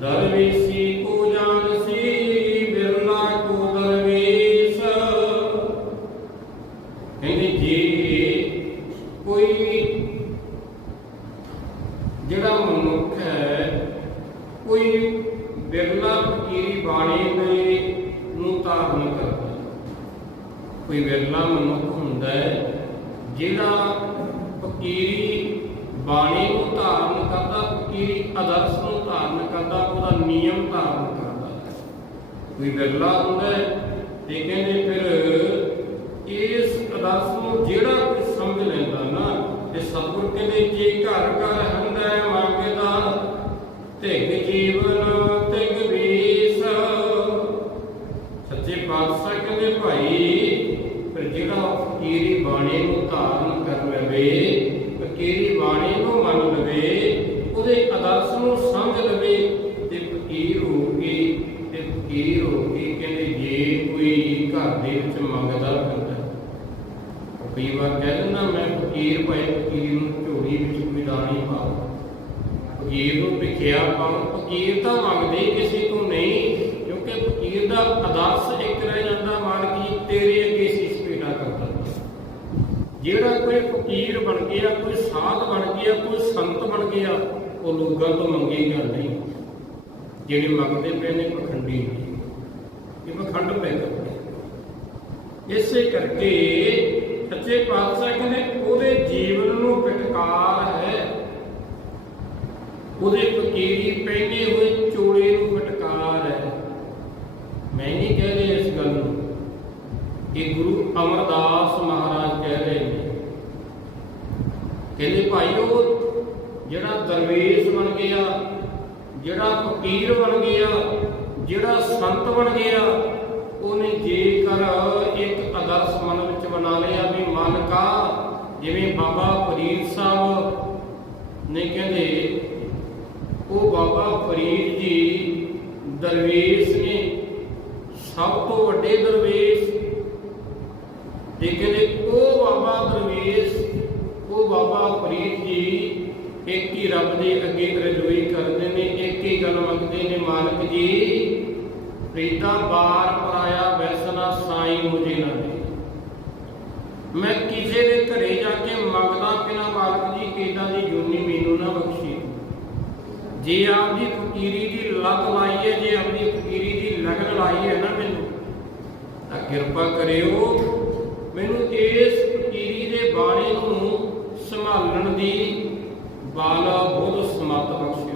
ਦਰਵੇਸ਼ੀ ਕੋ ਜਾਣਸੀ ਬਿਰਲਾ ਕੋ ਦਰਵੇਸ਼ ਕਹਿੰਦੇ ਜੇ ਕੋਈ ਜਿਹੜਾ ਮਨੁੱਖ ਹੈ, ਕੋਈ ਬਿਰਲਾ ਫਕੀਰੀ ਬਾਣੀ ਦੇ ਨੂੰ ਧਾਰਨ ਕਰਦਾ ਕੋਈ ਬਿਰਲਾ ਮਨੁੱਖ ਹੁੰਦਾ ਹੈ, ਜਿਹੜਾ ਫਕੀਰੀ ਬਾਣੀ ਨੂੰ ਧਾਰਨ ਕਰਦਾ, ਫਕੀਰੀ ਆਦਰਸ਼ ਨੂੰ ਕਰਦਾ, ਉਹਦਾ ਨਿਯਮ ਧਾਰਨ ਕਰਦਾ। ਕੋਈ ਬਿਰਲਾ ਹੁੰਦਾ ਤੇ ਕਹਿੰਦੇ ਫਿਰ ਇਸ ਆਦਰਸ਼ ਨੂੰ ਜਿਹੜਾ ਕੋਈ ਸਮਝ ਲੈਂਦਾ ਨਾ, ਤੇ ਸਤਿਗੁਰ ਕਹਿੰਦੇ ਜੇ ਘਰ ਘਰ ਹੰਦਾ ਮੰਗਦਾ ਧਿਗ ਜੀਵਨ ਧਿਗ ਵੀਸ ਸੱਚੇ ਪਾਤਸ਼ਾਹ ਕਹਿੰਦੇ ਭਾਈ, ਫਿਰ ਜਿਹੜਾ ਫਕੀਰੀ ਬਾਣੀ ਨੂੰ ਧਾਰਨ ਕਰ ਲਵੇ ਫਕੀਰੀ ਬਾਣੀ ਕੋਈ ਘਰ ਮੰਗਦਾ ਫਿਰਦਾ। ਕਈ ਵਾਰ ਕਹਿ ਦਿੰਦਾ, ਮੈਂ ਫਕੀਰ ਭਾਈ, ਫਕੀਰ ਨੂੰ ਝੋਲੀ ਵਿੱਚ ਕੋਈ ਦਾਣੀ ਫਕੀਰ ਨੂੰ ਭਿਖਿਆ ਪਾਉ ਫਕੀਰ ਤਾਂ ਮੰਗਦੇ ਕਿਸੇ ਤੋਂ ਨਹੀਂ, ਕਿਉਂਕਿ ਫਕੀਰ ਦਾ ਆਦਰਸ਼ ਇੱਕ ਰਹਿ ਜਾਂਦਾ ਮਾਲਕ ਜੀ ਤੇਰੇ ਅੱਗੇ ਸੀਸ ਪੀੜਾ ਕਰਦਾ। ਜਿਹੜਾ ਕੋਈ ਫਕੀਰ ਬਣ ਗਿਆ, ਕੋਈ ਸਾਧ ਬਣ ਗਿਆ, ਕੋਈ ਸੰਤ ਬਣ ਗਿਆ, ਉਹ ਲੋਕਾਂ ਤੋਂ ਮੰਗੇਗਾ ਨਹੀਂ। ਜਿਹੜੇ ਮੰਗਦੇ ਪਏ ਨੇ, ਪਖੰਡੀ ਨੇ। ਇਹ ਪਖੰਡ ਪੈ ਕਰਦੇ ਇਸੇ ਕਰਕੇ ਸੱਚੇ ਪਾਤਸ਼ਾਹ ਕਹਿੰਦੇ ਉਹਦੇ ਜੀਵਨ ਨੂੰ ਫਟਕਾਰ ਹੈ। ਉਹਦੇ ਫਕੀਰੀ ਪਹਿਨੇ ਹੋਏ ਚੋਲੇ ਨੂੰ ਫਟਕਾਰ ਹੈ। ਮੈਂ ਨਹੀਂ ਕਹਿ ਰਿਹਾ ਇਸ ਗੱਲ ਨੂੰ ਕਿ ਗੁਰੂ ਅਮਰਦਾਸ ਮਹਾਰਾਜ ਕਹਿ ਰਹੇ ਨੇ। ਕਹਿੰਦੇ ਭਾਈ ਉਹ ਜਿਹੜਾ ਦਰਵੇਸ਼ ਬਣ ਗਿਆ, ਜਿਹੜਾ ਫਕੀਰ ਬਣ ਗਿਆ, ਜਿਹੜਾ ਸੰਤ ਬਣ ਗਿਆ ਉਹਨੇ ਜੇਕਰ ਇੱਕ ਆਦਰਸ਼ ਮਨ ਵਿੱਚ ਬਣਾ ਲਿਆ ਵੀ ਮਨ ਕਾ, ਜਿਵੇਂ ਬਾਬਾ ਫਰੀਦ ਸਾਹਿਬ ਨੇ ਕਹਿੰਦੇ, ਉਹ ਬਾਬਾ ਫਰੀਦ ਜੀ ਦਰਵੇਸ਼ ਨੇ ਸਭ ਤੋਂ ਵੱਡੇ ਦਰਵੇਸ਼ ਤੇ ਕਹਿੰਦੇ, ਉਹ ਬਾਬਾ ਦਰਵੇਸ਼, ਉਹ ਬਾਬਾ ਫਰੀਦ ਜੀ ਇੱਕ ਹੀ ਰੱਬ ਦੇ ਅੱਗੇ ਰਜੋਈ ਕਰਦੇ ਨੇ, ਇੱਕ ਹੀ ਗੱਲ ਮੰਗਦੇ ਨੇ ਮਾਲਕ ਜੀ। ਪ੍ਰੀਤਾ ਬਾਰ ਪਰਾਇਆ ਵੈਸਨਾ ਸਾਈ ਮੁਝੇ ਨਾ ਦੇ। ਮੈਂ ਕਿਸੇ ਦੇ ਘਰੇ ਜਾ ਕੇ ਮੰਗਦਾ ਪਿਆ ਮਾਲਕ ਜੀ ਕਿਦਾਂ ਦੀ ਜੂਨੀ ਮੈਨੂੰ ਨਾ ਬਖਸ਼ੀ। ਜੇ ਆਪਦੀ ਫਕੀਰੀ ਦੀ ਲੱਤ ਲਾਈ ਜੇ ਆਪਦੀ ਫਕੀਰੀ ਦੀ ਲਗਨ ਲਾਈ ਹੈ ਨਾ ਮੈਨੂੰ, ਤਾਂ ਕਿਰਪਾ ਕਰਿਓ ਮੈਨੂੰ ਇਸ ਫਕੀਰੀ ਦੇ ਬਾਣੀ ਨੂੰ ਸੰਭਾਲਣ ਦੀ ਬਾਲਾ ਬੁੱਧ ਸਮਤ ਬਖਸ਼ੋ।